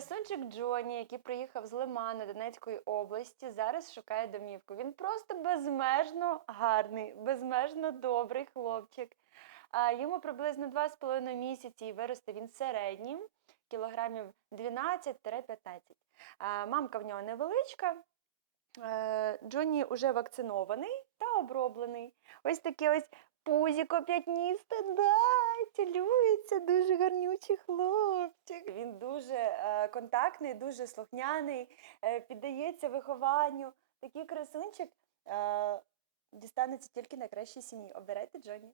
Красунчик Джоні, який приїхав з Лиману Донецької області, зараз шукає домівку. Він просто безмежно гарний, безмежно добрий хлопчик. Йому приблизно 2,5 місяці і виросте він середнім, кілограмів 12-15. А, Мамка в нього невеличка. Е, Джонні вже вакцинований та оброблений. Ось таке ось пузіко п'ятністе, да, цілюється, дуже гарнючий хлопчик. Він контактний, дуже слухняний, е, піддається вихованню. Такий красунчик е, дістанеться тільки на кращій сім'ї. Обирайте Джонні.